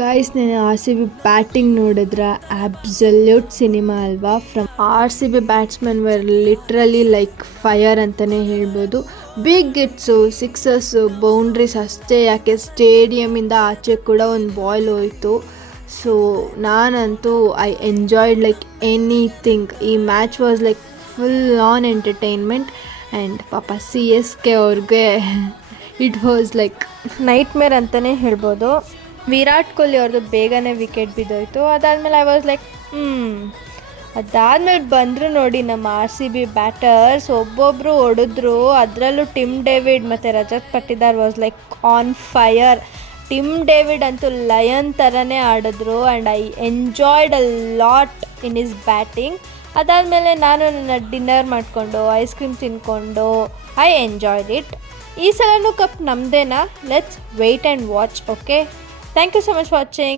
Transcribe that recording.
Guys ನಾನು R C B batting ನೋಡಿದ್ರೆ absolute cinema ಅಲ್ವಾ. From R C B batsman were literally like fire ಅಂತಲೇ ಹೇಳ್ಬೋದು. Big hits, ಸಿಕ್ಸಸ್ಸು, boundaries ಅಷ್ಟೇ ಯಾಕೆ ಸ್ಟೇಡಿಯಮಿಂದ ಆಚೆ ಕೂಡ ಒಂದು ಬಾಲ್ ಹೋಯಿತು. ಸೊ ನಾನಂತೂ ಐ ಎಂಜಾಯ್ಡ್ ಲೈಕ್ ಎನಿಥಿಂಗ್. ಈ match was like full on entertainment. And ಪಾಪ ಸಿ ಎಸ್ ಕೆ ಅವ್ರಿಗೆ ಇಟ್ ವಾಸ್ ಲೈಕ್ ನೈಟ್ ಮೇರ್ ಅಂತಲೇ ಹೇಳ್ಬೋದು. ವಿರಾಟ್ ಕೊಹ್ಲಿ ಅವ್ರದ್ದು ಬೇಗನೆ ವಿಕೆಟ್ ಬಿದ್ದೋಯ್ತು. ಅದಾದಮೇಲೆ ಐ ವಾಸ್ ಲೈಕ್ ಅದಾದಮೇಲೆ ಬಂದರು ನೋಡಿ ನಮ್ಮ ಆರ್ ಸಿ ಬಿ ಬ್ಯಾಟರ್ಸ್ ಒಬ್ಬೊಬ್ಬರು ಹೊಡೆದ್ರು. ಅದರಲ್ಲೂ ಟಿಮ್ ಡೇವಿಡ್ ಮತ್ತು Rajat Patidar was like on fire. Tim David ಅಂತೂ ಲಯನ್ ಥರನೇ ಆಡಿದ್ರು and I enjoyed a lot in his batting. ಅದಾದಮೇಲೆ ನಾನು ನನ್ನ ಡಿನ್ನರ್ ಮಾಡಿಕೊಂಡು ಐಸ್ ಕ್ರೀಮ್ ತಿನ್ಕೊಂಡು ಐ ಎಂಜಾಯ್ಡ್ ಇಟ್. ಈ ಸಲನೂ ಕಪ್ ನಮ್ಮದೇನಾ? Let's wait and watch. Okay, thank you so much watching.